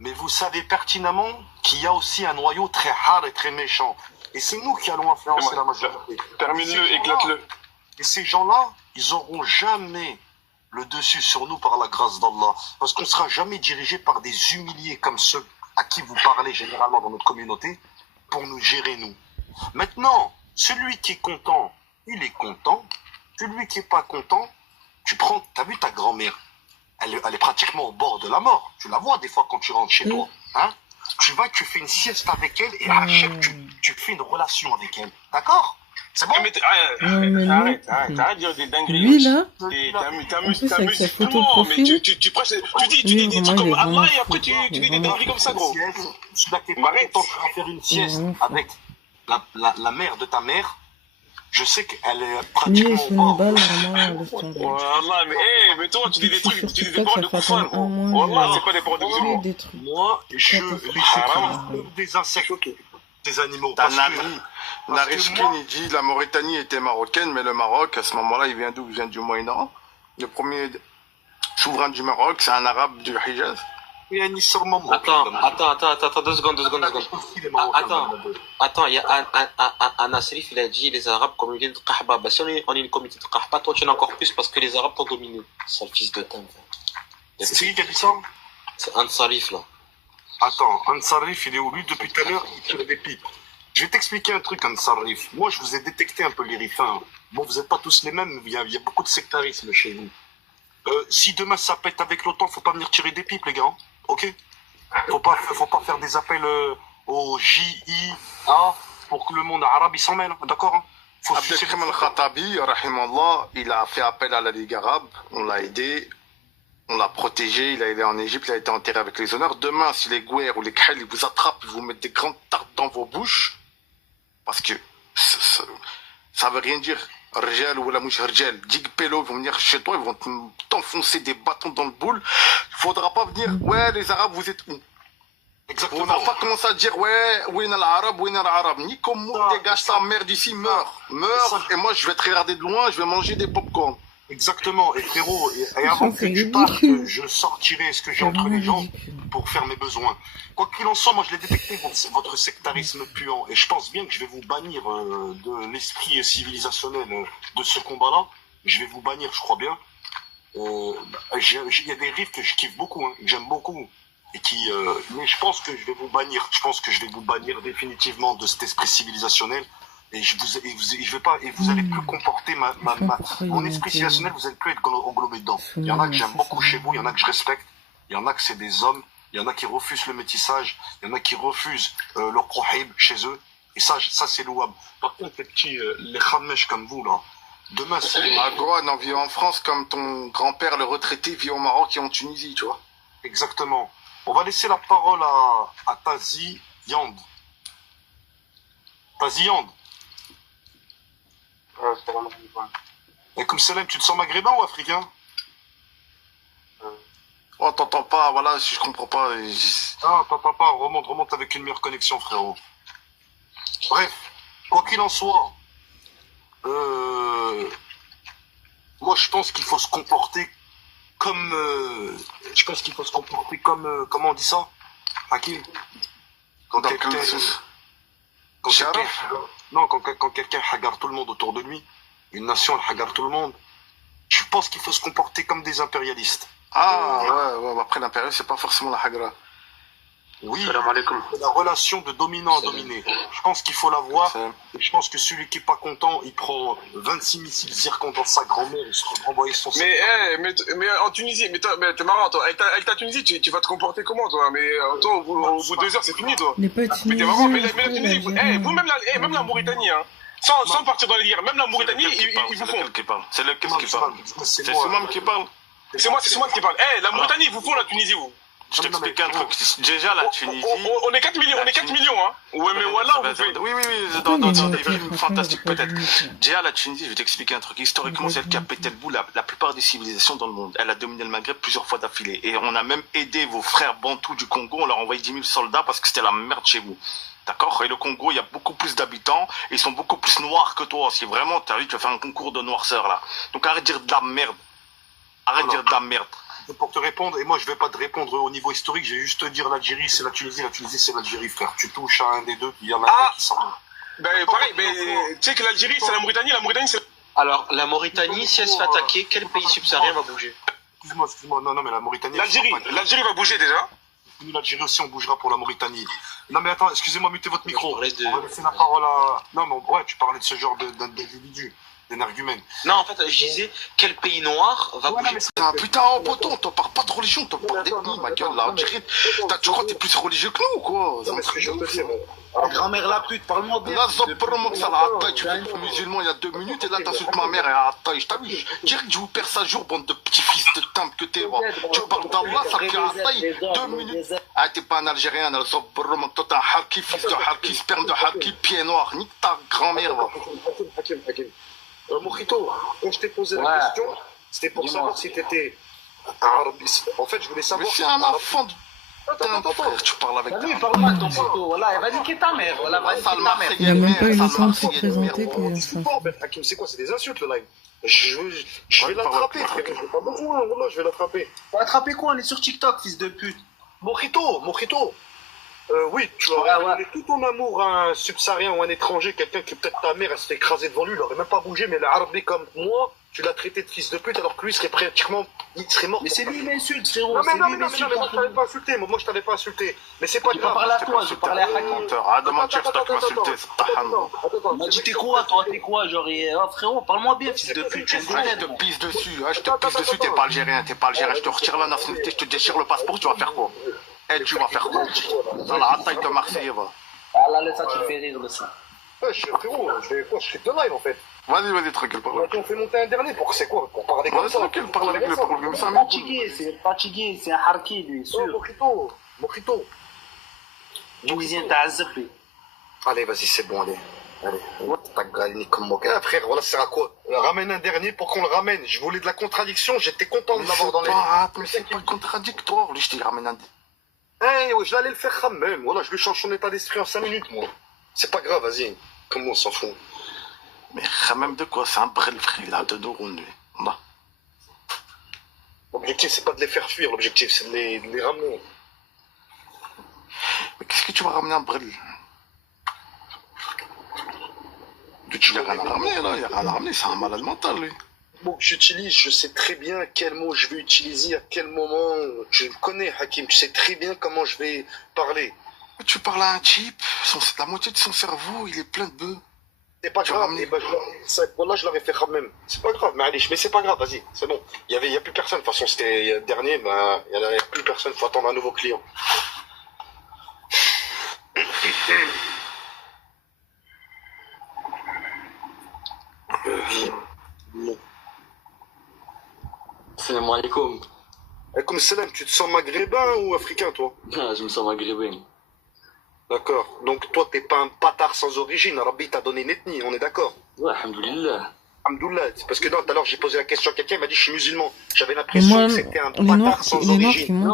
Mais vous savez pertinemment qu'il y a aussi un noyau très hard et très méchant. Et c'est nous qui allons influencer la majorité. Termine-le, éclate-le. Et ces gens-là, ils n'auront jamais le dessus sur nous par la grâce d'Allah. Parce qu'on ne sera jamais dirigé par des humiliés comme ceux à qui vous parlez généralement dans notre communauté pour nous gérer, nous. Maintenant, celui qui est content, il est content. Celui qui n'est pas content, t'as vu ta grand-mère, elle est pratiquement au bord de la mort. Tu la vois des fois quand tu rentres chez toi. Hein? Tu fais une sieste avec elle et à chaque tu fais une relation avec elle. D'accord? C'est bon? Arrête de dire des dingueries. Lui, là, t'amuses tellement, mais tu dis des trucs comme Allah et après tu dis des dingueries comme ça, gros. Celui-là qui est pas content de faire une sieste avec la mère de ta mère, je sais qu'elle est pratiquement au bord. Wallah, mais toi, tu dis des trucs, tu dis des paroles de koufar, gros. Wallah, c'est pas des paroles de musulmans. Moi, des insectes, des animaux. T'as un ami, Narishkin, il dit la Mauritanie était marocaine, mais le Maroc, à ce moment-là, il vient d'où? Il vient du Moyen-Orient. Le premier souverain du Maroc, c'est un arabe du Hijaz. Attends, 2 secondes. Attends, il y a un Nasrif, il a dit les Arabes, communauté de Qahba. Bah, si on est une communauté de Qahba, toi tu en as encore plus parce que les Arabes t'ont dominé. C'est le fils de Tim. C'est qui a dit ça? C'est un Sarif, là. Attends, Ansarif, il est où? Lui, depuis tout à l'heure, il tire des pipes. Je vais t'expliquer un truc, Ansarif. Moi, je vous ai détecté un peu les rifins. Bon, vous n'êtes pas tous les mêmes, il y a beaucoup de sectarisme chez vous. Si demain ça pète avec l'OTAN, faut pas venir tirer des pipes, les gars. Ok? Faut pas faire des appels au JIA pour que le monde arabe il s'en mêle. D'accord? Hein? Abdelkrim al-Khattabi, rahimallah, il a fait appel à la Ligue arabe, on l'a aidé. On l'a protégé, il a été en Égypte, il a été enterré avec les honneurs. Demain, si les Gouers ou les Khel ils vous attrapent, ils vous mettent des grandes tartes dans vos bouches, parce que ça veut rien dire. Rjal ou la mouche Rjal, Dig Pélo, ils vont venir chez toi, ils vont t'enfoncer des bâtons dans le boule. Il faudra pas venir, ouais, les Arabes, vous êtes où? Exactement. On n'a pas commencé à dire, ouais, où est l'Arabe, où est l'Arabe. Ni comme moi, dégage ta mère d'ici, meurs, et moi je vais te regarder de loin, je vais manger des pop-corn. Exactement, et frérot, et avant que tu partes, je sortirai ce que j'ai entre les jambes pour faire mes besoins. Quoi qu'il en soit, moi je l'ai détecté, votre sectarisme puant, et je pense bien que je vais vous bannir de l'esprit civilisationnel de ce combat-là. Je vais vous bannir, je crois bien. Il y a des riffs que je kiffe beaucoup, hein, que j'aime beaucoup, et mais je pense que je vais vous bannir. Je pense que je vais vous bannir définitivement de cet esprit civilisationnel. Et je vais pas, et vous allez plus comporter mon esprit civilisationnel, vous allez plus être englobé dedans. Il y en a que j'aime beaucoup chez vous, il y en a que je respecte, il y en a que c'est des hommes, il y en a qui refusent le métissage, il y en a qui refusent leur prohib chez eux, et ça c'est louable. Par contre, les petits, les khammesh comme vous, là, demain c'est... Agouane, on vit en France comme ton grand-père, le retraité, vit au Maroc et en Tunisie, tu vois. Exactement. On va laisser la parole à Tazi Yand. Tazi Yand. Et comme Salam, tu te sens maghrébin ou africain? Oh, t'entends pas, voilà, si je comprends pas. Ah, t'entends pas, remonte avec une meilleure connexion, frérot. Bref, quoi qu'il en soit, moi je pense qu'il faut se comporter comme. Comment on dit ça? Hakim? Quand quelqu'un hagarde tout le monde autour de lui, une nation elle hagarde tout le monde, je pense qu'il faut se comporter comme des impérialistes. Ah ouais, après l'impérialisme c'est pas forcément la hagra. Oui, la relation de dominant à dominé. Je pense qu'il faut l'avoir. Et je pense que celui qui est pas content, il prend 26 missiles zircon dans sa grand-mère et se renvoie son... Mais en Tunisie, mais t'es marrant, toi. Avec ta Tunisie, tu vas te comporter comment, toi? Mais toi, au bout de 2 heures, c'est fini, toi. Mais pas mais t'es marrant, mais la Tunisie, vous, même la Mauritanie, hein. Sans partir dans les guerres, même la Mauritanie, ils vous font. C'est lequel qui parle? C'est Soumam qui parle. C'est Soumam qui parle. La Mauritanie, ils vous font la Tunisie, vous. Je t'explique un truc. Déjà, la Tunisie... On est 4 millions, hein. Ouais, mais voilà, on fait... Oui, dans des films fantastiques, peut-être. Déjà, la Tunisie, je vais t'expliquer un truc. Historiquement, c'est elle qui a pété le bout la plupart des civilisations dans le monde. Elle a dominé le Maghreb plusieurs fois d'affilée. Et on a même aidé vos frères bantous du Congo. On leur a envoyé 10 000 soldats parce que c'était la merde chez vous. D'accord? Et le Congo, il y a beaucoup plus d'habitants. Ils sont beaucoup plus noirs que toi. Si vraiment, tu as vu, tu vas faire un concours de noirceur, là. Donc, arrête de dire de la merde. Arrête de dire de la merde. Pour te répondre, et moi je vais pas te répondre au niveau historique, je vais juste te dire l'Algérie c'est la Tunisie c'est l'Algérie, frère. Tu touches à un des deux, il y en a un qui s'en va. Ben pareil, mais tu sais que l'Algérie c'est la Mauritanie c'est... Alors, la Mauritanie, si elle se fait attaquer, quel pays subsaharien va bouger? Excuse-moi, non, mais la Mauritanie... L'Algérie va bouger déjà. Nous, l'Algérie aussi, on bougera pour la Mauritanie. Non, mais attends, excusez-moi, mutez votre micro. On va laisser la parole à... Non, mais ouais, tu parlais de ce genre d'individu. D'énergumène. Non, en fait, je disais, quel pays noir va bouger? Putain, oh poton, t'en parles pas de religion, t'en parles d'ethnie, ma gueule, là. Tu crois que t'es plus religieux que nous, quoi? Non, mais ce que je veux dire, grand-mère la pute, parle-moi bien. Là, tu fais le musulman il y a 2 minutes et là, t'insultes ma mère et Attaï. Je t'ai vu, direct, je vous perds ça jour, bande de petits fils de timbre que t'es, va. Tu parles d'Allah, ça fait Attaï, 2 minutes. Ah, t'es pas un Algérien, là, toi, t'es un Harki, fils de Harki, sperme de Harki, pied noir, nique ta grand-mère, va. Mojito, quand je t'ai posé la question, c'était pour savoir si t'étais arabe. En fait, je voulais savoir... Mais c'est un enfant de... Tu parles avec ta mère. Parle-moi de ton poteau, voilà, elle va niquer ta mère. Voilà, va niquer ta mère. Il a même pas eu le temps de se présenter que ça. En fait, Hakim, c'est quoi? C'est des insultes, le live. Je vais l'attraper, frère. Je n'ai pas besoin, voilà, je vais l'attraper. Attraper quoi? On est sur TikTok, fils de pute. Mojito. Oui, tu vas donner tout ton amour à un subsaharien ou un étranger, quelqu'un qui peut-être ta mère, elle se fait écraser devant lui, il aurait même pas bougé, mais l'arabe comme moi, tu l'as traité de fils de pute alors que lui serait pratiquement, il serait mort. Mais c'est lui l'insulte, frérot. Non, mais moi je t'avais pas insulté, moi je t'avais pas insulté. Mais c'est pas grave. Je parle à toi, je parlais à Hakim. Ah, de mentir, c'est toi qui m'as insulté, c'est ta Attends. M'a dit t'es quoi, toi, t'es quoi, genre, frérot, parle-moi bien, fils de pute. Je te pisse dessus, t'es pas algérien, je te retire la nationalité, je te déchire le passeport, tu vas faire quoi? Eh, tu vas faire quoi? Dans la attaque de Marseille, va. Ah là, le ça, tu fais rire, le ça. Ouais, frérot, je fais de live, en fait. Vas-y, tranquille, parle. On fait monter un dernier pour c'est quoi? Pour parler comme ça. Tranquille, parle avec le problème. C'est fatigué, c'est un harki, lui, sûr. Mojito. Tunisien, t'as azzapé. Allez, vas-y, c'est bon, allez. T'as gagné comme moi. Frère, voilà, c'est à quoi? Ramène un dernier pour qu'on le ramène. Je voulais de la contradiction, j'étais content de l'avoir dans les... Mais c'est pas contradictoire, lui, je t'ai ramène un... Eh, je l'allais le faire quand même. Voilà, je lui change son état d'esprit en 5 minutes, moi. C'est pas grave, vas-y. Comment on s'en fout? Mais quand même de quoi? C'est un brel frère, il a de Doroun, lui. L'objectif, c'est pas de les faire fuir, l'objectif, c'est de les ramener. Mais qu'est-ce que tu vas ramener à Brel? Il n'y a rien à ramener, là, il n'y a rien à ramener, c'est un malade mental, lui. Bon, j'utilise, je sais très bien quel mot je vais utiliser, à quel moment. Je le connais, Hakim, tu sais très bien comment je vais parler. Tu parles à un type, la moitié de son cerveau, il est plein de bœufs. C'est pas grave, voilà, je l'aurais fait quand même. C'est pas grave, mais c'est pas grave, vas-y, c'est bon. Il y a plus personne, de toute façon, c'était le dernier, ben, il y avait plus personne, faut attendre un nouveau client. Salam alaikum. Alaikum salam, tu te sens maghrébin ou africain, toi? Ah, je me sens maghrébin. D'accord. Donc toi, t'es pas un patard sans origine. Rabbi t'a donné une ethnie, on est d'accord? Ouais, alhamdoulilah. Alhamdoulilah. C'est parce que non, tout à l'heure, j'ai posé la question à quelqu'un, il m'a dit je suis musulman. J'avais l'impression que c'était un patard sans origine.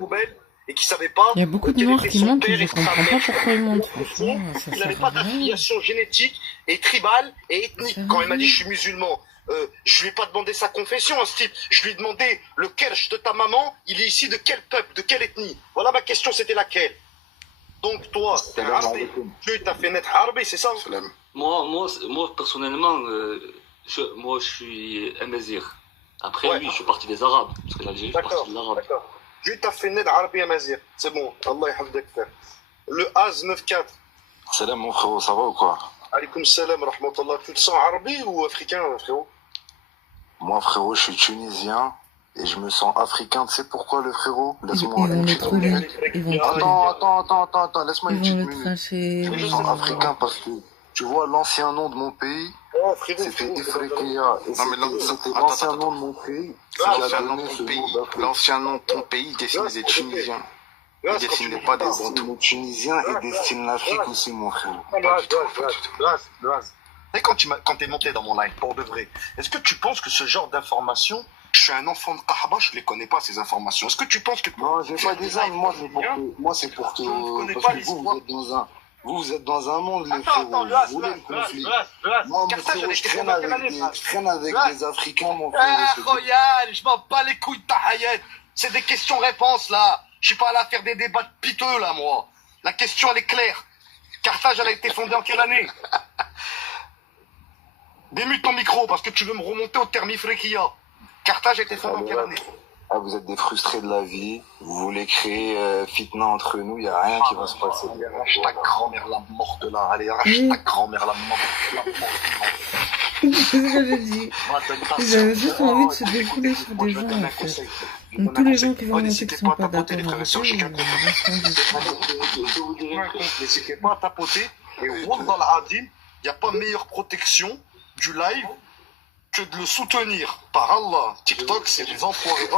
Poubelle et qui savait pas. Il y a beaucoup de noirs qui montent, je comprends pas pourquoi ils montent. Franchement, il n'avait pas d'affiliation génétique et tribale et ethnique. Quand il m'a dit je suis musulman, je lui ai pas demandé sa confession à ce type. Je lui ai demandé le kersh de ta maman, il est ici de quel peuple, de quelle ethnie? Voilà ma question, c'était laquelle? Donc toi, tu t'as fait naître Harbi, c'est ça? Moi personnellement, je suis Amazir. Après, oui, je suis parti des Arabes. Parce que l'Algérie, je suis parti des Arabes. D'accord. Tu t'as fait naître Harbi Amazir. C'est bon, Allah yahfadek. Le Az 9-4. Salam mon frérot, ça va ou quoi? Alaykoum salam, rahmatullah. Tu te sens Harbi ou africain, frérot? Moi, frérot, je suis tunisien. Et je me sens africain, tu sais pourquoi le frérot? Laisse-moi une petite minute. Attends, laisse-moi une petite minute. Je me sens africain parce que, tu vois, l'ancien nom de mon pays, c'était Ifriqiya. Et c'était l'ancien nom de mon pays. L'ancien nom de ton pays dessine des Tunisiens. Il dessinait pas des Bantous. Les Tunisiens, ils dessinent l'Afrique aussi, mon frère. Et quand t'es monté dans mon live, pour de vrai, est-ce que tu penses que ce genre d'informations, je suis un enfant de Kahaba, je les connais pas ces informations. Est-ce que tu penses que... Non, j'ai pas des âmes, moi c'est pour que... Parce que vous êtes dans un monde, les frérots, vous voulez le conflit. Moi, mon frérot, je traîne avec des Africains, mon frérot. Royal, je m'en bats les couilles de ta hayette. C'est des questions-réponses, là. Je suis pas là à faire des débats piteux, là, moi. La question, elle est claire. Carthage, elle a été fondée en quelle année? Démute ton micro, parce que tu veux me remonter au terme Ifriqiya. Carthage a été fondée en quelle année? Ah, vous êtes des frustrés de la vie, vous voulez créer fitna entre nous, il n'y a rien qui va se passer. Allez, arrache ta grand-mère la morte là, allez, arrache ta grand-mère la morte. C'est ce que j'ai dit. J'avais juste envie de se défouler sur des gens, en fait. Donc, tous les gens qui vont monter qui sont pas d'accord avec n'hésitez pas à tapoter. Et Wallah al-Adim, il n'y a pas meilleure protection du live que de le soutenir. Par Allah, TikTok, c'est des enfoirés.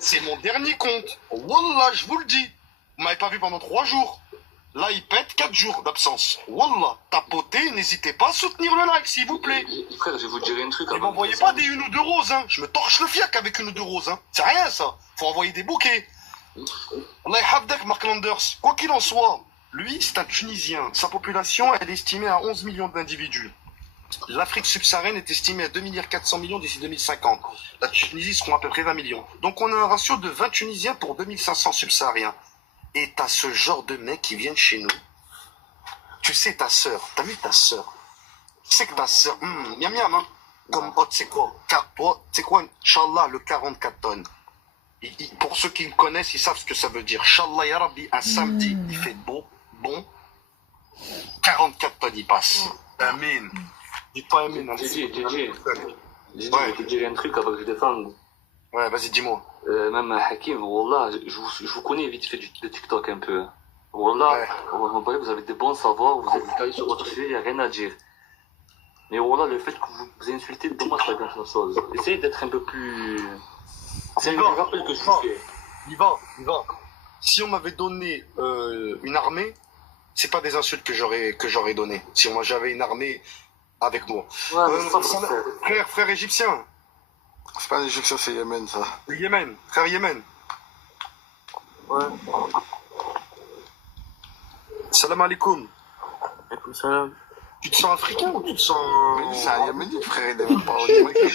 C'est mon dernier compte. Wallah, je vous le dis. Vous m'avez pas vu pendant 3 jours. Là, il pète 4 jours d'absence. Wallah, tapotez, n'hésitez pas à soutenir le like, s'il vous plaît. Frère, je vais vous dire un truc. Et m'envoyez pas des 1 ou 2 roses, hein. Je me torche le fiac avec 1 ou 2 roses, hein. C'est rien, ça. Faut envoyer des bouquets. Allah yahfadek, Mark Landers. Quoi qu'il en soit, lui, c'est un Tunisien. Sa population, elle est estimée à 11 millions d'individus. L'Afrique subsaharienne est estimée à 2,4 milliards d'ici 2050. La Tunisie seront à peu près 20 millions. Donc on a un ratio de 20 Tunisiens pour 2500 subsahariens. Et t'as ce genre de mecs qui viennent chez nous. Tu sais ta sœur, t'as vu ta sœur? Tu sais que ta sœur, miam miam, hein. Comme, oh, tu sais quoi? Toi, tu sais quoi, Inch'Allah, le 44 tonnes. Pour ceux qui le connaissent, ils savent ce que ça veut dire. Inch'Allah, ya Rabbi, un samedi, il fait beau, bon. 44 tonnes, il passe. Amen. Dis pas Amen. Je vais te dire un truc avant que je défende. Ouais, vas-y, dis-moi. Même Hakim, Wallah, je vous connais vite fait de TikTok un peu. Wallah, vous avez des bons savoirs, vous êtes calés sur votre sujet, il n'y a rien à dire. Mais Wallah, le fait que vous insultez de moi, c'est pas grand chose. Essayez d'être un peu plus... C'est un rappel que je vous fais. Il va. Si on m'avait donné une armée, c'est pas des insultes que j'aurais donné. Si j'avais une armée avec moi. Ouais, frère égyptien. C'est pas un égyptien, c'est Yémen, ça. Yémen, frère Yémen. Ouais. Salam alaikum. Salam. Tu te sens africain ou tu te sens... Mais c'est un Yéménite, frère, il est même pas... Ouais, mais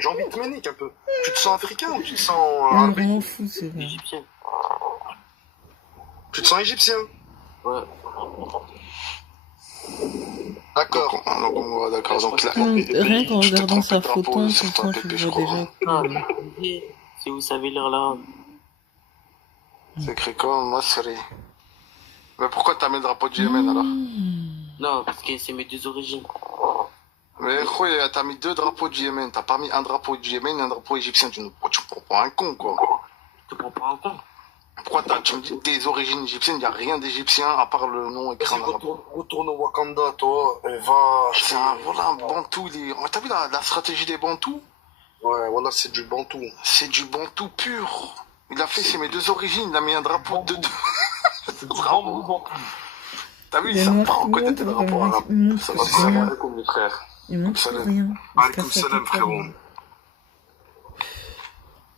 j'ai envie de te manier un peu. Tu te sens africain ou tu te sens... On me rend fou, c'est vrai. Égyptien. Tu te sens égyptien? Ouais. D'accord. D'accord, donc là... Rien qu'en regardant sa photo, ce soir, je vois déjà que... Si vous savez lire l'arabe. C'est écrit comme Masri. Mais pourquoi t'as mis le drapeau du Yémen alors? Non, parce que c'est mes deux origines. Mais Khoy, t'as mis 2 drapeaux du Yémen. T'as pas mis un drapeau du Yémen et un drapeau égyptien. Tu prends pas un con, quoi. Tu prends pas un con. Pourquoi tu me dis tes origines égyptiennes? Y a rien d'égyptien à part le nom écrit en arabe. Retourne au Wakanda, toi, et va... C'est un bantou. T'as vu la stratégie des bantous? Ouais, voilà, c'est du bantou. C'est du bantou pur. Il a fait, c'est mes 2 origines. Il a mis un drapeau de 2. T'as vu, ça prend côté des drapeaux arabes. Ça va bien comme les frères. Il montre rien. Alaikum salam, frérot.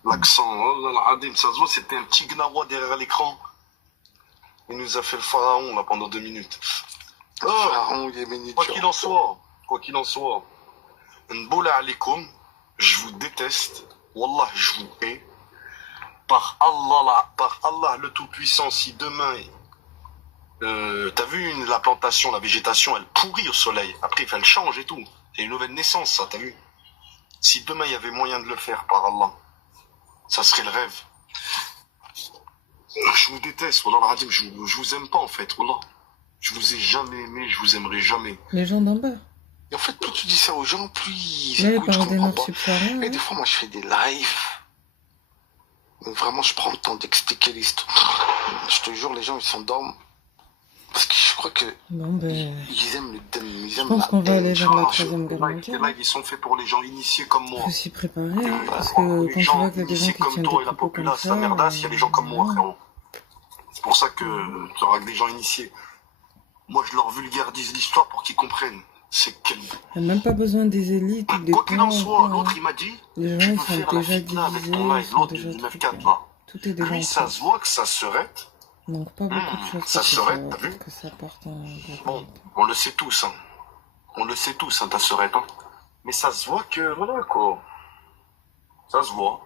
L'accent, oh là là, Adim, ça se voit, c'était un petit gnawa derrière l'écran. Il nous a fait le pharaon, là, pendant 2 minutes. Le pharaon yéménite. Quoi qu'il en soit, Nboula alaikum, je vous déteste. Wallah, je vous hais. Par Allah le Tout-Puissant, si demain, t'as vu la plantation, la végétation, elle pourrit au soleil. Après, elle change et tout. C'est une nouvelle naissance, ça, t'as vu? Si demain, il y avait moyen de le faire par Allah, ça serait le rêve. Je vous déteste, Wallah, Radim, je vous aime pas, en fait, Wallah. Je vous ai jamais aimé, je vous aimerai jamais. Les gens d'en bas. Et en fait, plus tu dis ça aux gens, plus ils écoutent, je comprends pas. Et des fois, moi, je fais des lives. Vraiment, je prends le temps d'expliquer l'histoire. Je te jure, les gens, ils s'endorment. Parce que je crois que ils aiment le thème. Je pense qu'on va aller vers la 3e guerre mondiale. Les lives, ils sont faits pour les gens initiés comme moi. Il faut s'y préparer, parce que quand tu vois qu'il y a des gens qui tiennent des propos comme ça... La merdasse, il y a des gens comme moi, frérot. C'est pour ça que tu auras que des gens initiés. Moi, je leur vulgarise l'histoire pour qu'ils comprennent. C'est quel... Il n'y a même pas besoin des élites ou des quoi qu'il en soit, l'autre, il m'a dit... Les gens, ils sont déjà divisés, ils sont déjà truqués. Tout est déjà lui, ça se voit que ça serait... Donc pas beaucoup de choses ça serait, t'as vu? que ça porte un... Bon, on le sait tous, hein. On le sait tous, hein, ta sœurette, hein. Mais ça se voit que, voilà, quoi. Ça se voit.